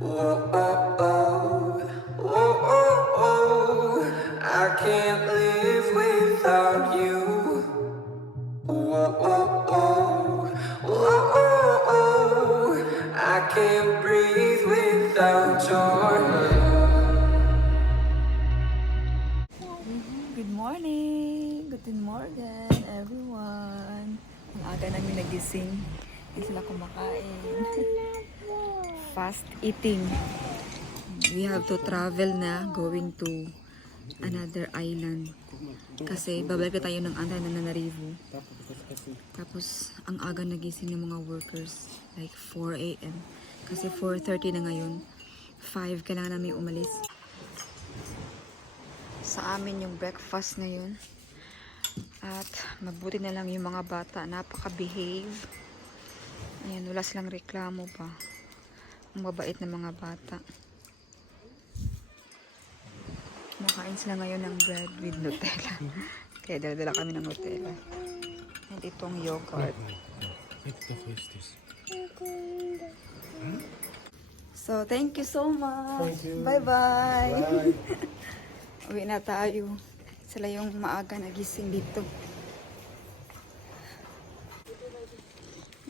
Whoa, oh, oh, whoa, oh, oh. I can't live without you. Whoa, oh, oh, whoa, oh, oh. I can't breathe without your love. Good morning! Guten Morgen, everyone! Ang aga namin nagising. Hindi sila kumakain. Fast eating. We have to travel na going to another island. Kasi babalik na tayo ng Antananarivo. Tapos, ang aga nagising ng mga workers. Like 4 a.m. Kasi 4:30 na ngayon. 5 kailangan namin umalis. Sa amin yung breakfast ngayon. At mabuti na lang yung mga bata. Napaka-behave. Ayan, wala silang reklamo pa. Ang mabait na mga bata. Makain sila ngayon ng bread with Nutella. Kaya dala-dala kami ng Nutella. And itong yogurt. So, thank you so much. Bye-bye. Uwi na tayo. Sila yung maaga nagising dito.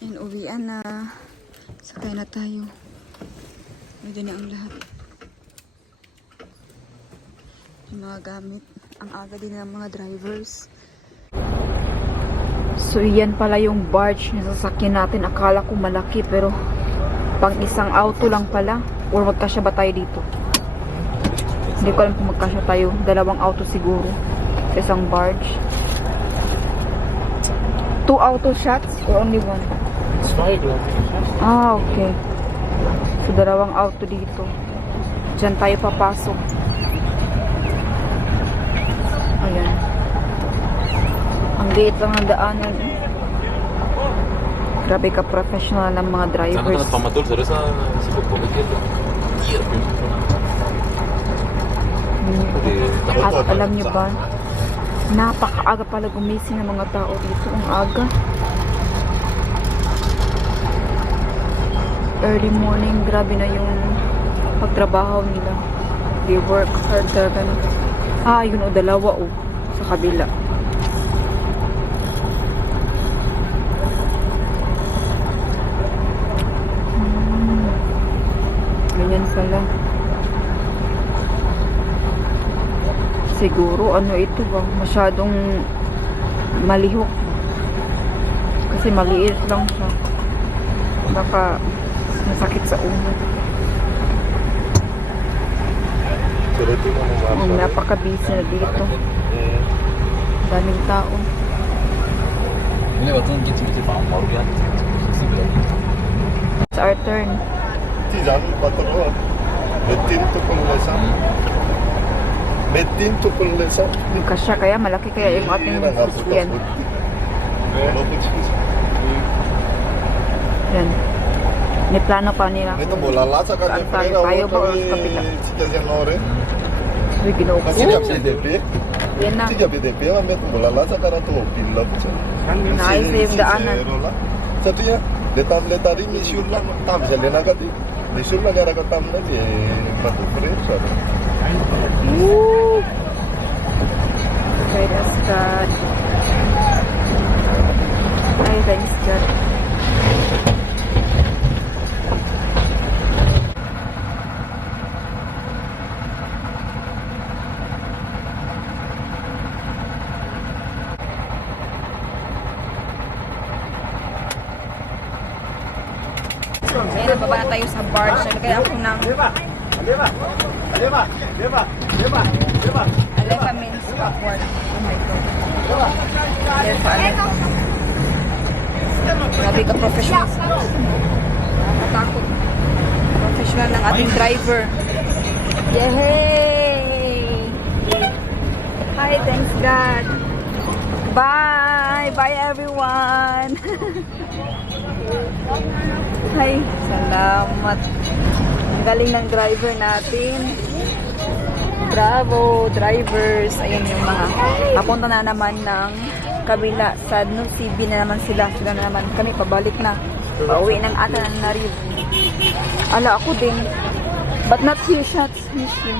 And uwian na. Sakay na tayo. Medyo na ang lahat. Yung mga gamit. Ang aga din ng mga drivers. So, yan pala yung barge na sasakyan natin. Akala ko malaki pero pang isang auto lang pala. Or magkasya ba tayo dito? Hindi ko alam kung magkasya tayo. 2 auto siguro. Sa isang barge. 2 auto shots or only 1? It's 5 lang. Ah, okay. So, 2 auto dito. Diyan tayo papasok. Ayan. Ang liit lang ang daanan. Grabe ka professional ng mga drivers. At alam nyo ba, napakaaga pala gumising ng mga tao dito. Ang aga. Early morning, grabe na yung pagtrabaho nila. They work hard talaga. Ah, yun o, 2 o. Sa kabila. Ganyan pala. Siguro, ano ito ba? Masyadong malihok. Kasi maliit lang siya. Baka masakit sa ulo. Napaka-busy na dito. Daming tao. It's our turn. Yung kasya kaya, malaki kaya yung ating sasakyan. Yan. May plano pa nila. Saan tayo? Tayo ba o sa kapila? Uy, ginoo ko. Yan na. Naayos na yung daanan. Woo! Praise God. Ay, thanks God. Ngayon, nababa na tayo sa barge. Nalagay ako ng Alefa means upward. Oh my God. Alefa. Grabe ka professional. Nakatakot. Professional ng ating driver. Yay! Hi, thanks God. Bye! Bye everyone! Hi, salamat. Ang galing ng driver natin. Bravo, drivers. Ayun yung mga napunta na naman ng kabila. Sa Nusibi na naman sila. Sila na naman. Kami pabalik na. Pauwi ng Antananarivo. Ala, ako din. But not few shots, issue.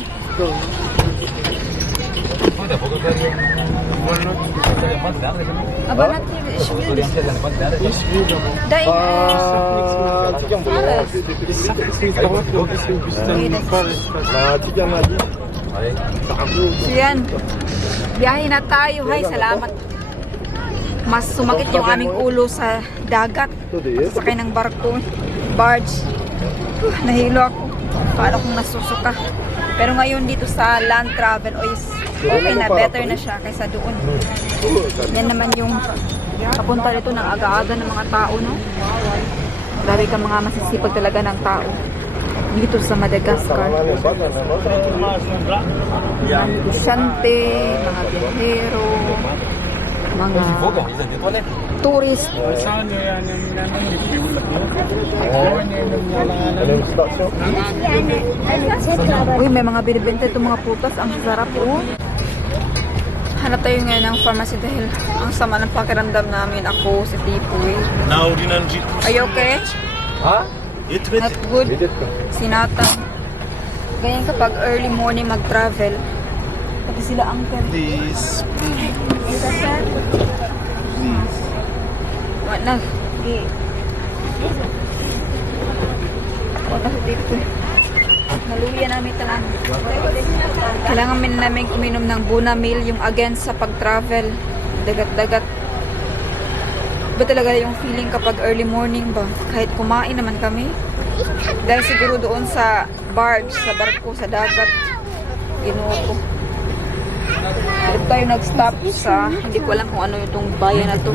But not few issue. Dahil So yan, biyahe na tayo. Hay, salamat. Mas sumakit yung aming ulo sa dagat. Sakay ng barko, barge. Nahilo ako. Paano kung nasusuka. Pero ngayon dito sa land travel, okay na, better na siya kaysa doon. Yan naman yung papunta dito ng aga-aga ng mga tao, no? Grabe ka, mga masisipag talaga ng tao dito sa Madagascar. Mga negosyante, mga biyahero, mga tourist. Uy, may mga binibenta itong mga putas. Ang sarap, oh. Hanap tayo ngayon ng pharmacy dahil ang sama ng pakiramdam namin. Ako, si Tipoy. Are you okay? Ha? Not good? Sinatang. Ganyan kapag early morning mag-travel. Pati sila uncle. Please, please. Wala. Wala dito. Naluya namin talang. Kailangan namin uminom ng Bonamil, yung against sa pag-travel. Dagat-dagat. Ba talaga yung feeling kapag early morning ba? Kahit kumain naman kami. Dahil siguro doon sa barge, sa barko, sa dagat. Ginuo ko. Dito tayo nag-stop sa, hindi ko alam kung ano itong bayan na to.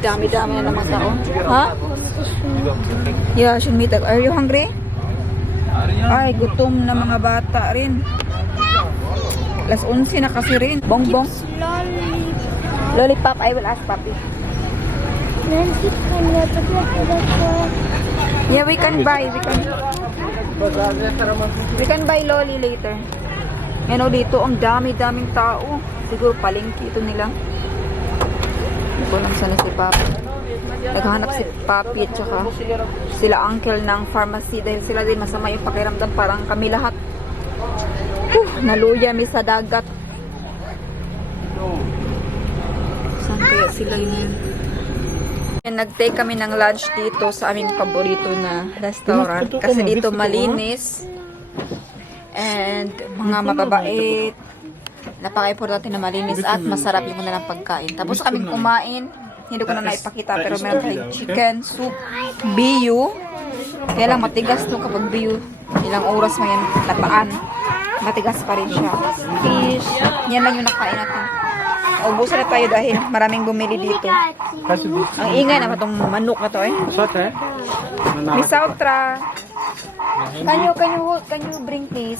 Dami-dami na naman tao. Ha? Yeah, should meet up. Are you hungry? Ay, gutom na mga bata rin. Alas 11 na kasi rin. Bongbong. Lollipop, I will ask Papi. Yeah, we can buy. We can buy lolly later. Yan o, dito ang dami-daming tao. Siguro palengke ito nila. Hindi ko alam sana si Papi. Naghahanap si Papi at saka sila uncle ng pharmacy dahil sila din masama yung pakiramdam, parang kami lahat. Naluya mi sa dagat. Saan kaya sila yun? Nag-take kami ng lunch dito sa aming paborito na restaurant kasi dito malinis and mga mababait. Napaka-importante na malinis at masarap yung nilang pagkain. Tapos kaming kumain, hindi ko na naipakita pero meron tayong chicken, soup, biyu. Kaya lang matigas to kapag biyu. Ilang oras mo yan lapaan. Matigas pa rin siya. Fish. Yan lang yung nakain natin. Ubusan na tayo dahil maraming bumili dito. Ang ingay naman itong manok na to eh. Miss Sautra. Can you bring please?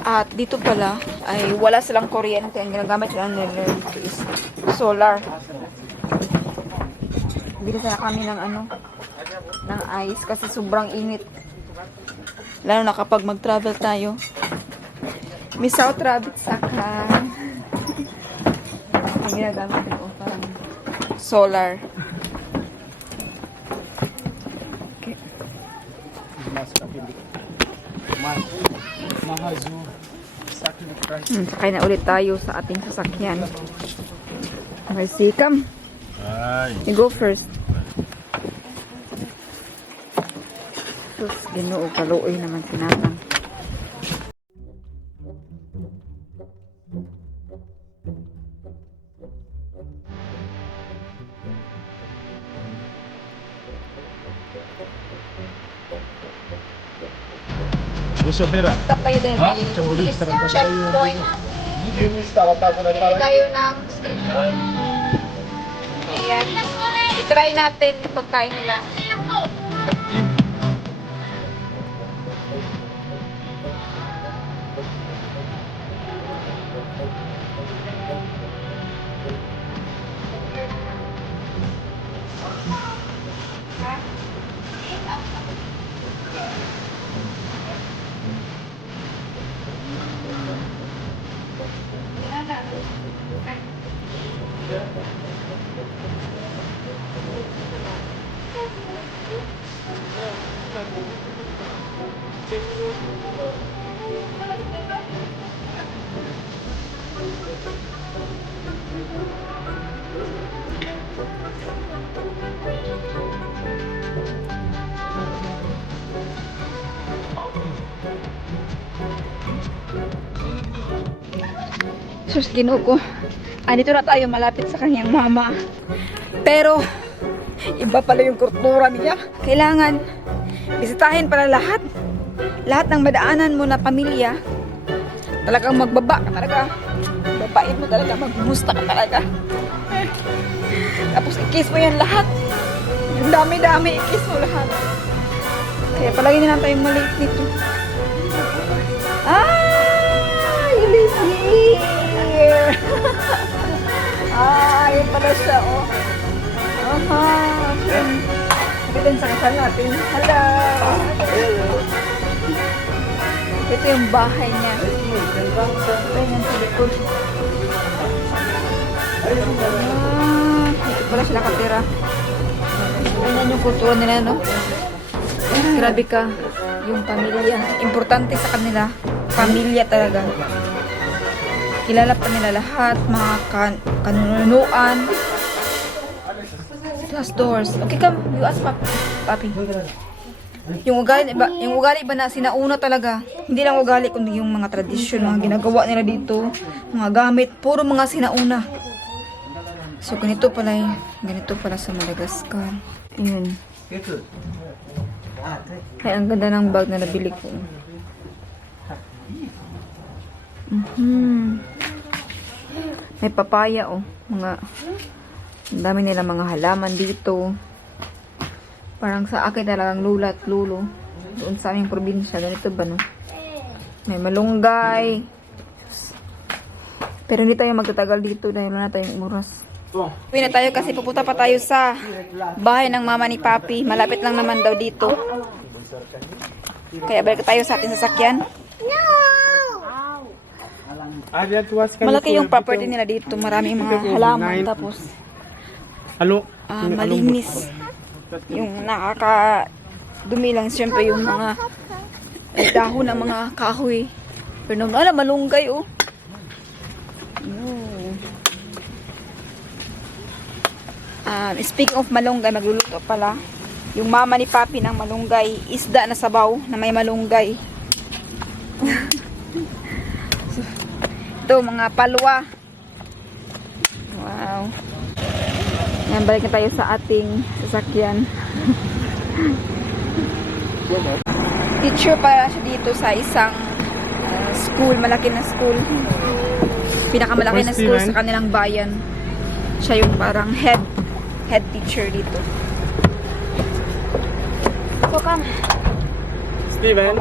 At dito pala ay wala silang kuryente. Ang ginagamit lang nila dito is solar. Bili na kami ng ng ice kasi sobrang init. Lalo na kapag mag-travel tayo. Miss Out Rabbit Saka. Ang ginagamit ko parang solar. Okay. Sakay na ulit tayo sa ating sasakyan. Mercy, come. You go first. Sus, Ginoo, kaluoy naman sinatang. Stop tayo din. Checkpoint. Tayo ng station. Ayan. I-try natin pagkain nila. Sus, Ginoo ko. Dito na tayo malapit sa kanyang mama. Pero, iba pala yung kultura niya. Kailangan, bisitahin pala lahat. Lahat ng madaanan mo na pamilya. Talagang magbaba ka talaga. Babait mo talaga, magmusta ka talaga. Tapos i-kiss mo yan lahat. Yung dami-dami, i-kiss mo lahat. Kaya palagi na lang tayong maliit nito. You live here! Yun pala siya, oh. Bitin sa kasal natin. Hello! Ito yung bahay niya. Ayan sa likod. Ito pala siya nakatira. Ayan yung kultura nila, no? Grabe ka. Yung pamilya. Importante sa kanila. Pamilya talaga. Kilala pa nila lahat. Mga kanunuan. Glass doors. Okay, come. You ask papi. Yung ugali ba na sinauna talaga. Hindi lang ugali, kundi yung mga tradisyon, mga ginagawa nila dito. Mga gamit. Puro mga sinauna. So, ganito pala sa Madagascar. Yun. Ay, ang ganda ng bag na nabili ko. May papaya, oh. Ang dami nila mga halaman dito. Parang sa akin talagang lula at lulo. Doon sa aming probinsya. Ganito ba, no? May malunggay. Pero hindi tayo magtatagal dito dahil wala na tayong oras. Uwi na tayo kasi pupunta pa tayo sa bahay ng mama ni Papi. Malapit lang naman daw dito. Kaya balik tayo sa ating sasakyan. Malaki yung property nila dito. Maraming mga halaman. Tapos malinis. Yung nakakadumi lang siyempre yung mga dahon ng mga kahoy. Pero malunggay, oh. Speaking of malunggay, magluluto pala yung mama ni Papi ng malunggay, isda na sabaw na may malunggay. So, ito mga palwa. Wow. Yan, balik na tayo sa ating sasakyan. Teacher para siya dito sa isang school, malaki na school. Pinakamalaki na school sa kanilang bayan. Siya yung parang head teacher dito. So come. Steven?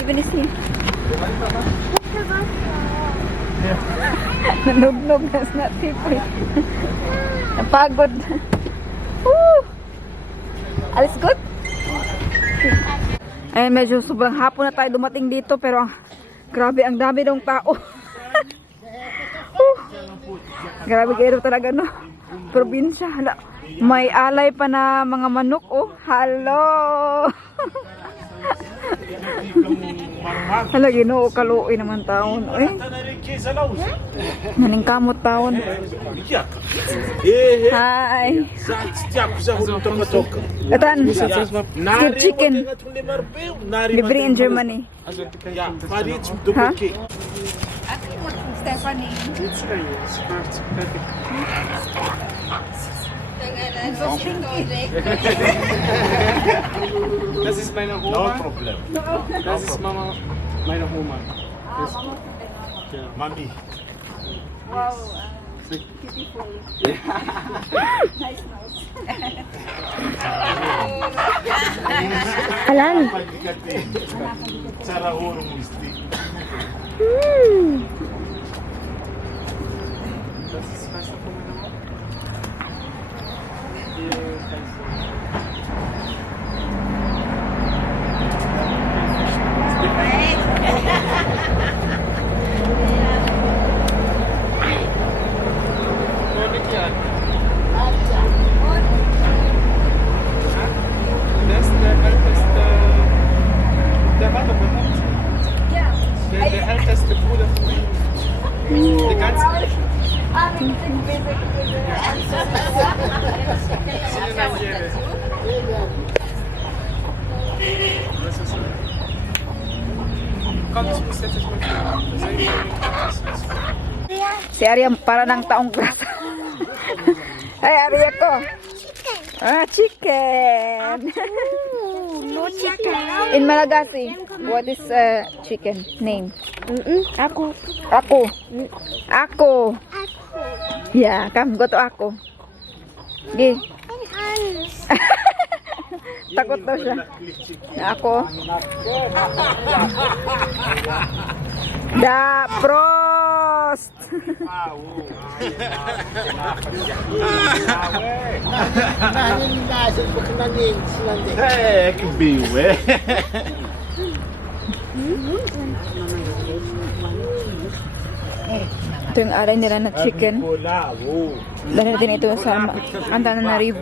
Steven is here. Nanugnog na sa tipoy. Napagod. Woo! Alles good? Ayun, medyo sobrang hapon na tayo dumating dito pero grabe, ang dami ng tao. Grabe kayo talaga, no? Probinsya. Hala, may alay pa na mga manok, oh. Hello! Hala, Ginoo, kaluoy naman taon. Eh? Naningkamot taon. Hi! Atan, still chicken. Libre in Germany. Ha? Stephanie. Das ist meine Oma. No problem. Das ist Mama, meine Oma. Mami. Wow, beautiful. Nice nose. Alan. Cara ouro musti. Das ist was von meiner Mama. Das ist der älteste kannst bis jetzt nicht mehr. Si Arya para ng taong grasa. Ay, Arya ko. Chicken. No chicken. In Malagasy, what is chicken name? Aku. Ako. Ako. Yeah, come, go to ako. Gi. Takot daw siya. Ako. Da Prost. Hey, biwe. Ito yung aray nila na chicken. Dahil natin ito sa Antananarivo.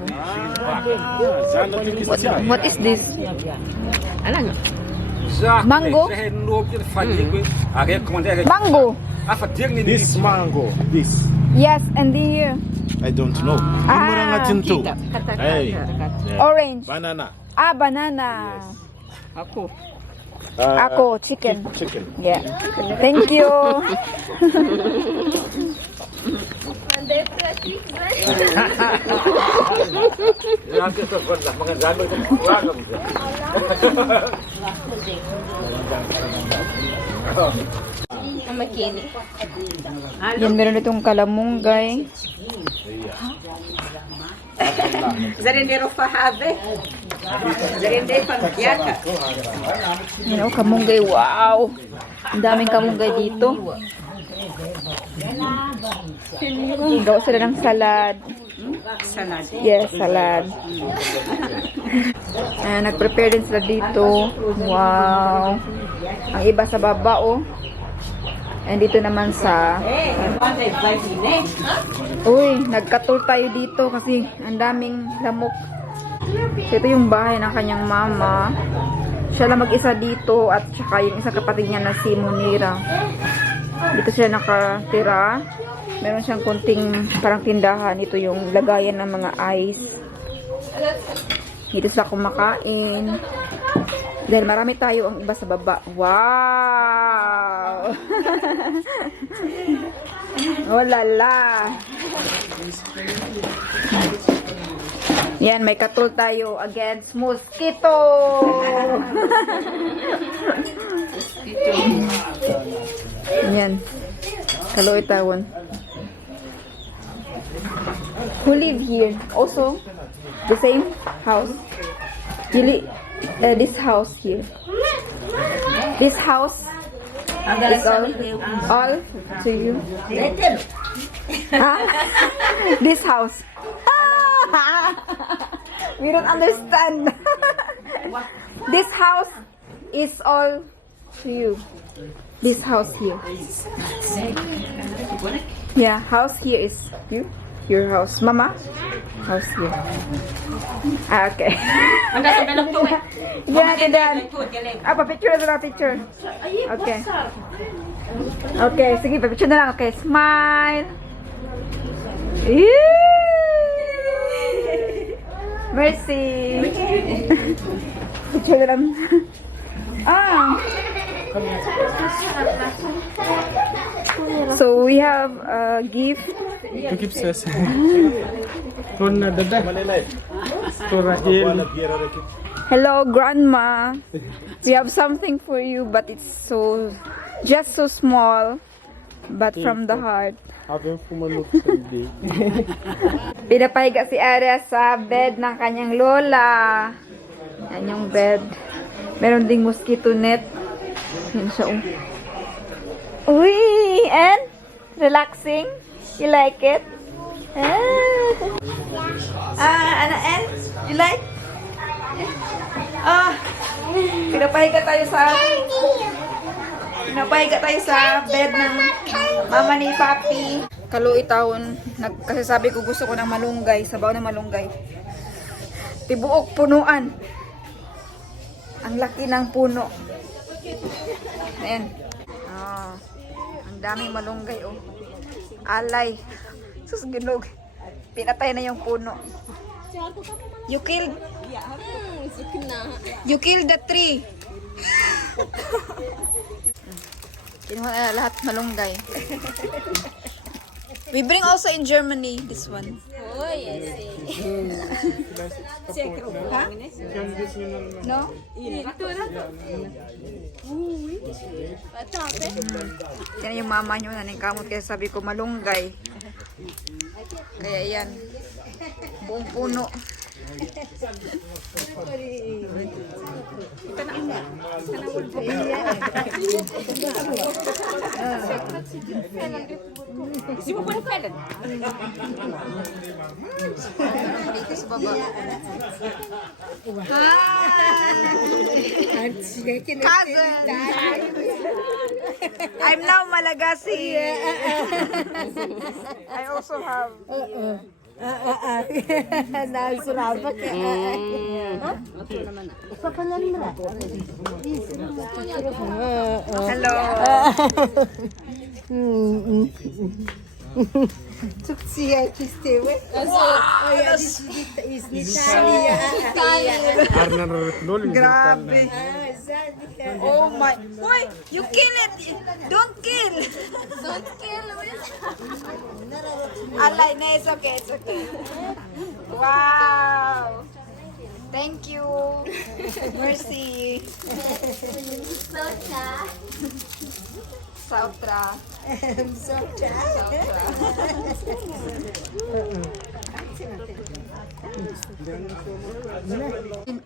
What is this? Mango? Mango? This mango, this. Yes, and here. I don't know. Ah. Hey, Orange. banana. Banana. Uh, Ako, chicken. Chicken. Yeah. Thank you. Yan, meron itong kalamunggay. Zarindero Fahave. Zarinde Pampiaka. Yan, kamunggay. Wow! Ang daming kamunggay dito. Gawa sila ng salad. Salad. Yes, salad. Nag-prepare din sila dito. Wow! Ang iba sa baba, oh. And dito naman sa... Uy, nagkatul tayo dito kasi ang daming lamok. So, ito yung bahay ng kanyang mama. Siya lang mag-isa dito at saka yung isang kapatid niya na si Munira. Dito siya nakatira. Meron siyang kunting parang tindahan. Ito yung lagayan ng mga ice. Dito sila kumakain. Dahil marami tayo ang iba sa baba. Wow! Oh lala! Yan, may katul tayo against mosquito! Yan. Kaloy tawon. Who live here? Also, the same house? This house here. This house is all to you. Huh? This house. We don't understand. This house is all to you. This house here. Yeah, house here is you. Your house. Mama? House here. Ah, okay. Yeah, ganyan. Pa-picture na picture. Okay. Okay, sige, pa-picture na lang. Okay, smile. Mercy. Picture na lang. So we have a gift. Du gibst es. Från Dada. Från Rahel. Hello, Grandma. We have something for you, but it's just so small, but from the heart. Haben fumanok sa day. Pinapahiga si Arya sa bed ng kanyang lola. Yan yung bed. Meron ding mosquito net. Yan siya. Uy! And? Relaxing? You like it? Ano, and? You like? Pinapahiga tayo sa bed ng mama ni Papi. Kaluoy taon. Kasi sabi ko gusto ko ng malunggay. Sabaw ng malunggay. Tibuok punuan. Ang laki ng puno. Ayan. Ang daming malunggay, oh. Alay. Sus, ginog. Pinatay na yung puno. You killed the tree. Kinuha na lahat malunggay. We bring also in Germany this one. Oh, yes. No? Yan yung mama nyo na kamot kaya sabi ko malunggay. Kaya yan. Buong puno. Dito sa baba. Cousin! I'm now Malagasy. I also have. Hello. Grabe. Oh my. Why? You kill it. Don't kill. Don't kill. Alay na, it's okay. It's okay. Wow. Thank you. Mercy. Sautra.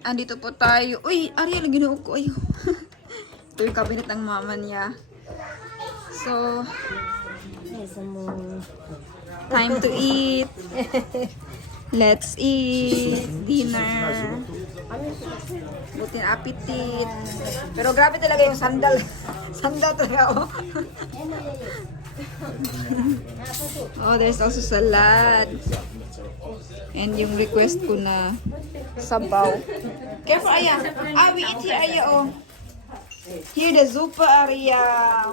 Andito po tayo. Uy, Ariel, ginuog ko. Ay. Ito yung kabinet ng mama niya. So, time to eat. Let's eat dinner. Butin appetit. Pero grabe talaga yung sandal. Sandal talaga, oh. Oh, there's also salad. And yung request ko na sabaw. Careful, Aya. Ah, we eat here, Aya, oh. Here, the zupa, Arya.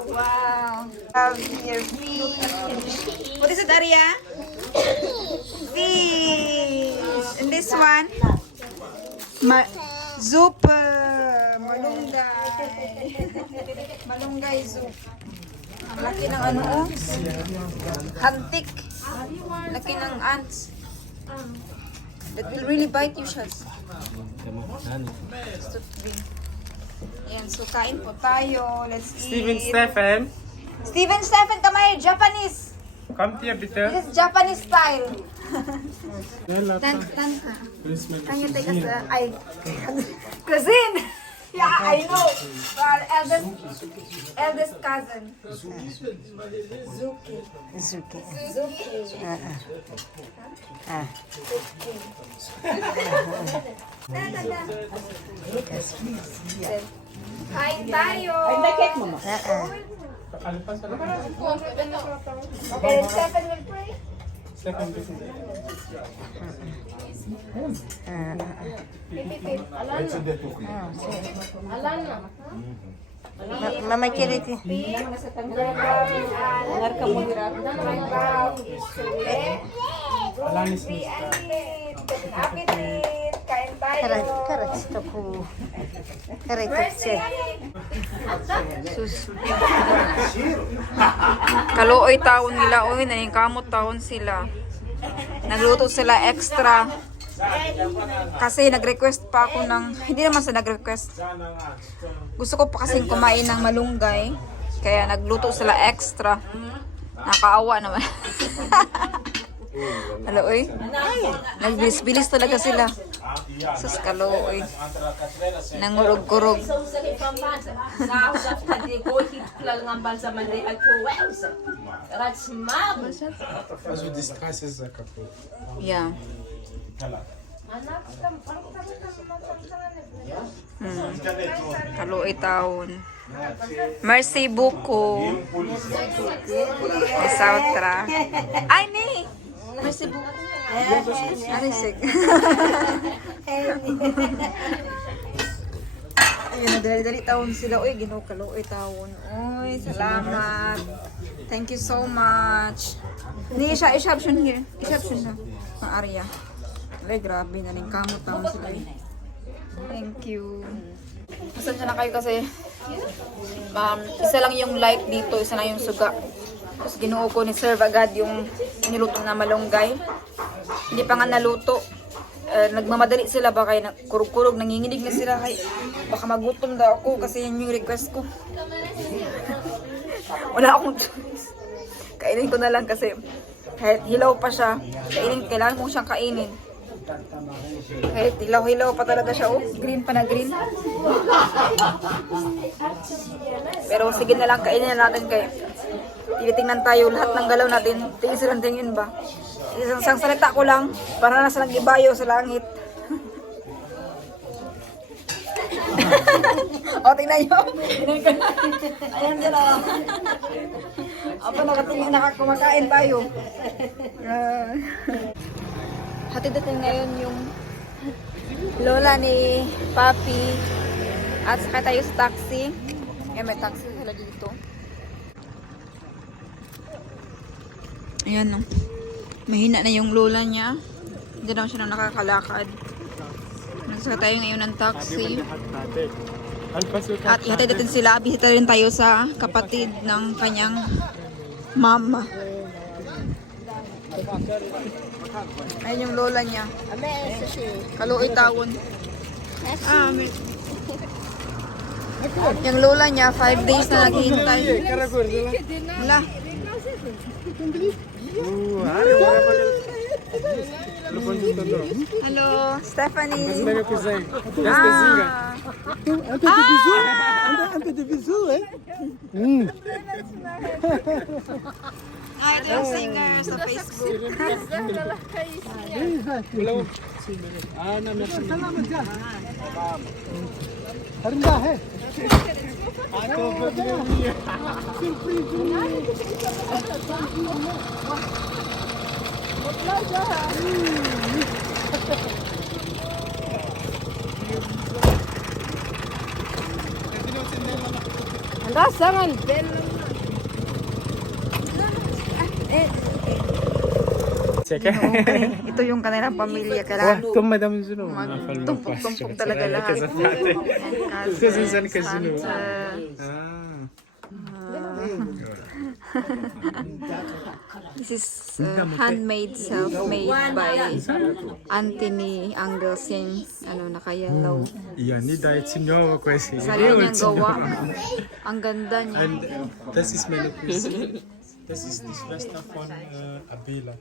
Wow. Have here fish. What is it, Arya? Fish. And this one? Zupa. Malunggay. Malunggay soup. Ang laki ng ano, oh. Hantik. Laki ng ants. That will really bite you, Shaz. It's too big. Ayan, so kain po tayo. Let's eat. Stefan, Steven, kamay, Japanese. kommt ihr bitte? This is Japanese style. Tan. Can you take us cuisine? Yeah, I know. Our eldest cousin. Zuki. Kain tayo. Okay, Stefan will pray. Mama kirit. Kain tayo. Ito ko. Sus. Kaluoy taon nila. Uy, naningkamot taon sila. Nagluto sila extra. Kasi nag-request pa ako ng... Hindi naman sa nag-request. Gusto ko pa kasing kumain ng malunggay. Kaya nagluto sila extra. Nakaawa naman. Hello, oy. Nagbilis-bilis talaga sila. Sus, kaluoy. Nangurog-kurog. Also die Straße ist sehr kaputt. Yeah. Kaluoy taon. Mercy buko. Sautra. Ay, ni! Mercy buko. Arisig. Ayun, nadali-dali taon sila. Uy, ginukaluoy taon. Uy, salamat. Thank you so much. Ni, ishabsyon here. Ishabsyon na. Ang Arya. Ay, grabe na rin. Kamot taon sila. Thank you. Pasensya na kayo kasi Isa lang yung light dito, isa lang yung suga. Tapos ginuo ko ni serve agad yung niluto na malunggay. Hindi pa nga naluto. Nagmamadali sila ba kaya kurug-kurug, nanginginig na sila kay baka magutom daw ako kasi yun yung request ko. Wala akong choice. Kainin ko na lang kasi kahit hilaw pa siya, kailangan mo siyang kainin. Kahit hilaw-hilaw pa talaga siya, oh, green pa na green. Pero sige na lang, kainin na natin kay tinitingnan tayo lahat ng galaw natin. Tingin silang tingin ba? Isang salita ko lang, para na silang ibayo sa langit. O, tingnan nyo. Ayan sila. Apa, kumakain tayo. Hatid natin ngayon yung lola ni Papi. At saka tayo sa taxi. May taxi sila dito. Ayan, no. Mahina na yung lola niya. Hindi naman siya nang nakakalakad. Nagsaka tayo ngayon ng taxi. At ihatid natin sila. Bisita rin tayo sa kapatid ng kanyang mama. Ayun yung lola niya. Kaluoy tawon. Yung lola niya, 5 days na naghihintay. Wala. Hello, Stephanie. Ito yung singer sa Facebook. Ito yung kanilang pamilya. Kailangan tumpok-tumpok talaga lahat. And cousins, this is handmade, self-made by Anthony Angelsen. Naka-yellow. Sarili niyang gawa. Ang ganda niya. And this is Melopus. This is this Vesta von Abela.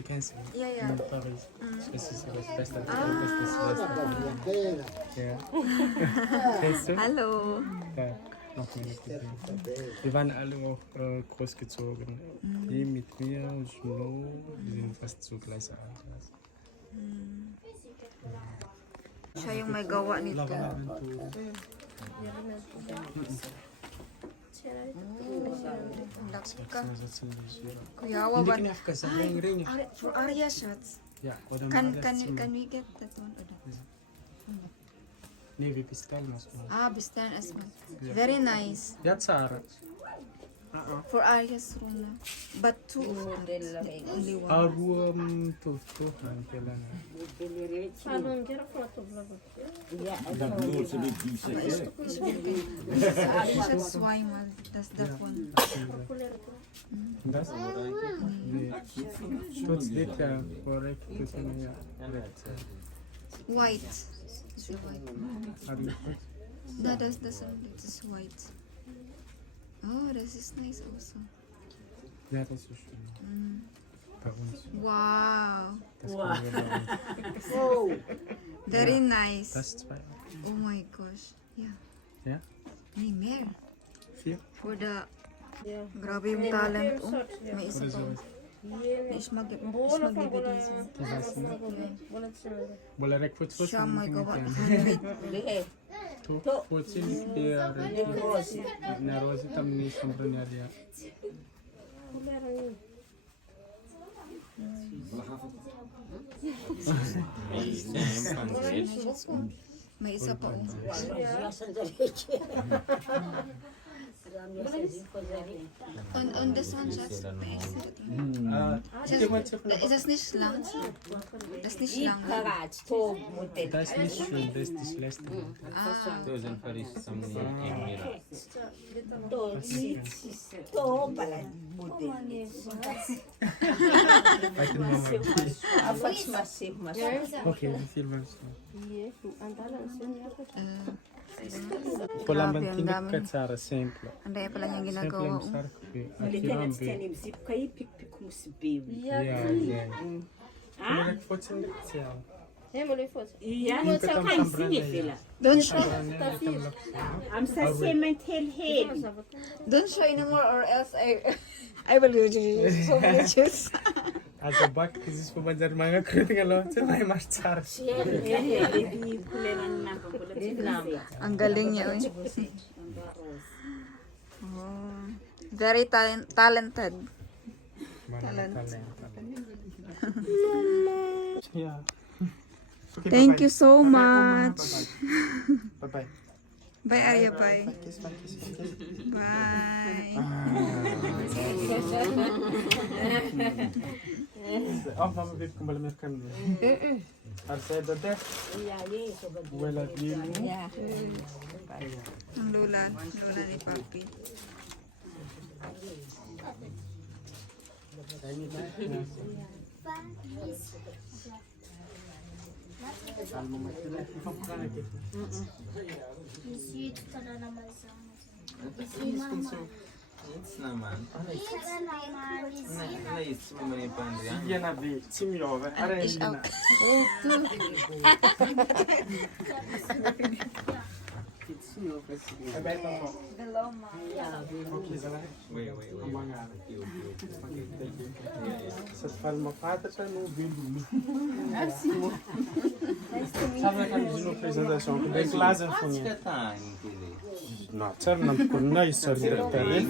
You can see in Paris. This is the Vesta. This is Vesta. Yeah. Kennst du? Hallo. Ja, noch Melopus. Wir waren alle auch großgezogen. Die mit mir und Schlo, die sind fast so gleicher Alter. Siya yung may gawa nito. Kuyawa ba? For Arya shots. Ja, oder Can we get that one? Nee, wir bestellen erstmal. Bestellen erstmal. Very nice. Ja, Zara. For Arya's room. But two. Only one. Aruam tuftu hantelan. That's why that's that one. Das? Nee. Schutz dit ja korrekt kusin ja. White. It's white. No, that's white. Oh, this is nice also. Ja, das ist schön. Bei uns. Wow. Das können wir bei uns. Very nice. Das 2. Oh my gosh. Yeah. Ja? Nee, mehr. 4. For the... Grabe yung talent. Oh, may isa pa. Ismagbibigay siya. Bola rek foot foot. Siya may gawa. Handmade. Tu poți lipirea na rozi tam ni sombroniaria. May isa pa. Oh. Und das Schatz, ist das nicht lang? Das ist nicht lang. Das ist nicht schön, das ist das letzte. Dozen for this something Emirates. Okay, wie viel war es? Walang Grabe, ang tinik dami. ka tsara, simple. Ang dami pala niyang Simple ginagawa. ang sarap eh. Akirambe. Yeah, yeah. Kung nag-fotin na siya. Don't show, hel. don't show anymore or else I will use so many juice. Also bak kızız bu bazar manga kritik alo. Sabay mas tsara. Ang galing niya. Oy. Oh, very talented. Yeah. Okay, Thank bye-bye. you so Bye-bye, much. Bye-bye. Bye, Arya. Bye. Kiss, bye, kiss, kiss. Bye. Oh, mama, babe, kembali makan dulu. Harus saya dodeh. Wala dulu. Ang lola ni Papi. It's naman. Naisip mo man yung pandriyan. Iya nabi, sim yove. Ara Ish hindi na. out. Bye-bye, mama. Hello, Ma. Okay, salamat. Wait. Ang mga Okay, thank you. Sa palmafata sa no bilu. Sabe kan dino apresentação que bem classe What's funha. the time, Kili? Na tsar nam kunna isar direktare.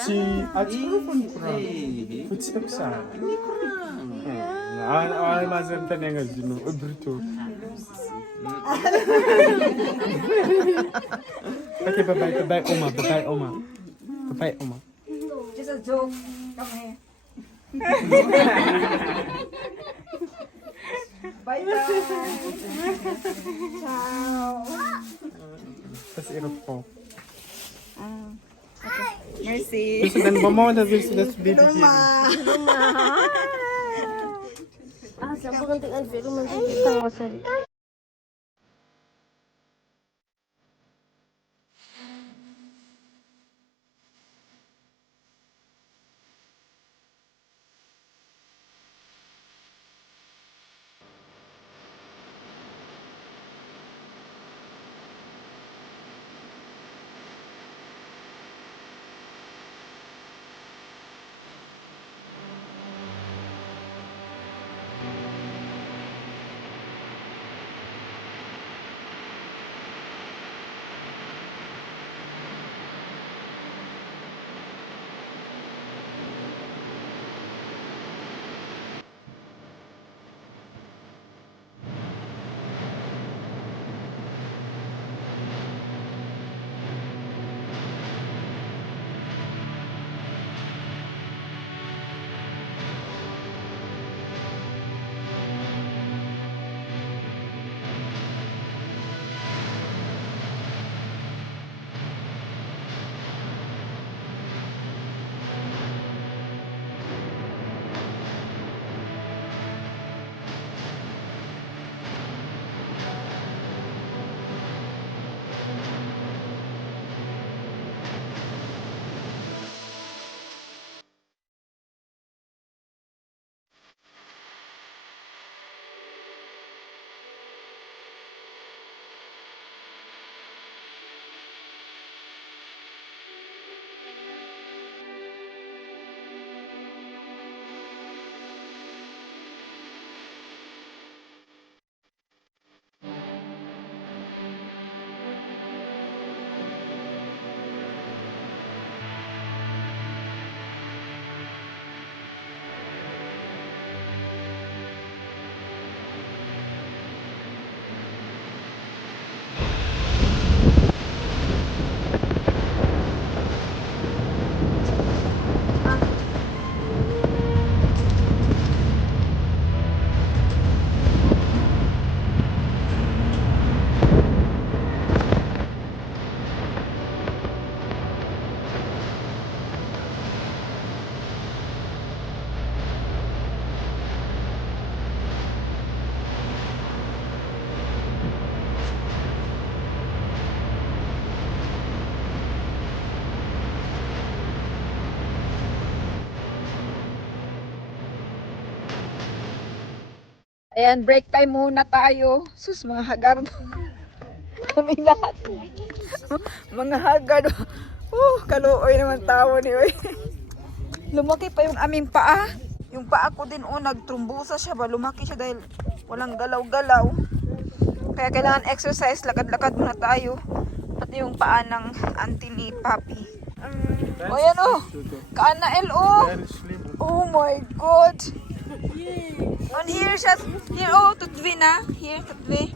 Si ati fun kuna. Futsi uksa. Ay mazan tanenga dino obrito. Okay, bye-bye, Oma. Bye-bye, Oma. Just a joke. Come here. Bye-bye. Ciao. Tas irap ko. Merci. Gusto dan ba mo na gusto das baby Kili? Sabi ko tingnan pero magkikita ko sa Ayan, break time muna tayo. Sus, mga haggard. Kami lahat. Mga haggard. Kaluoy naman tao ni Oy. Lumaki pa yung aming paa. Yung paa ko din, nagtrumbusa siya ba? Lumaki siya dahil walang galaw-galaw. Kaya kailangan exercise, lakad-lakad muna tayo. Pati yung paa ng auntie ni Papi. O yan Kaanael Oh my God. On here siya. Here tutvi na. Here tutvi.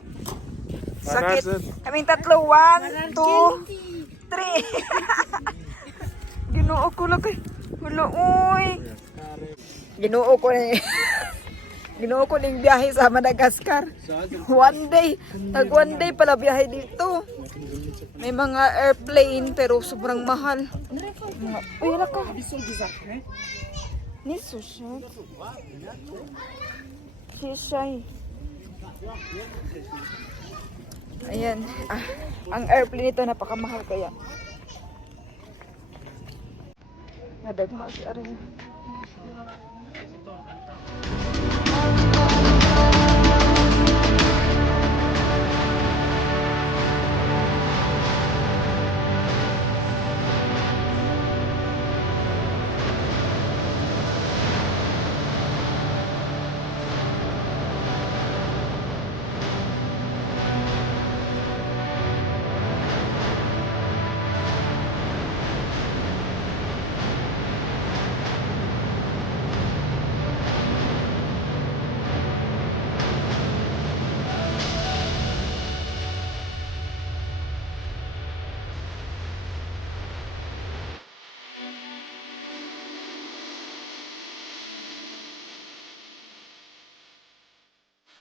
Sakit. Kaming tatlo. 1, 2, 3. Ginoo ko lang kay. Wala uy. Ginoo ko na Ginoo ko ning biyahe sa Madagascar. One day pala biyahe dito. May mga airplane pero sobrang mahal. Uy, wala ka. Niso siya. Kishay. Ayan. Ang airplane ito napakamahal kaya. Nadagmas. Aray.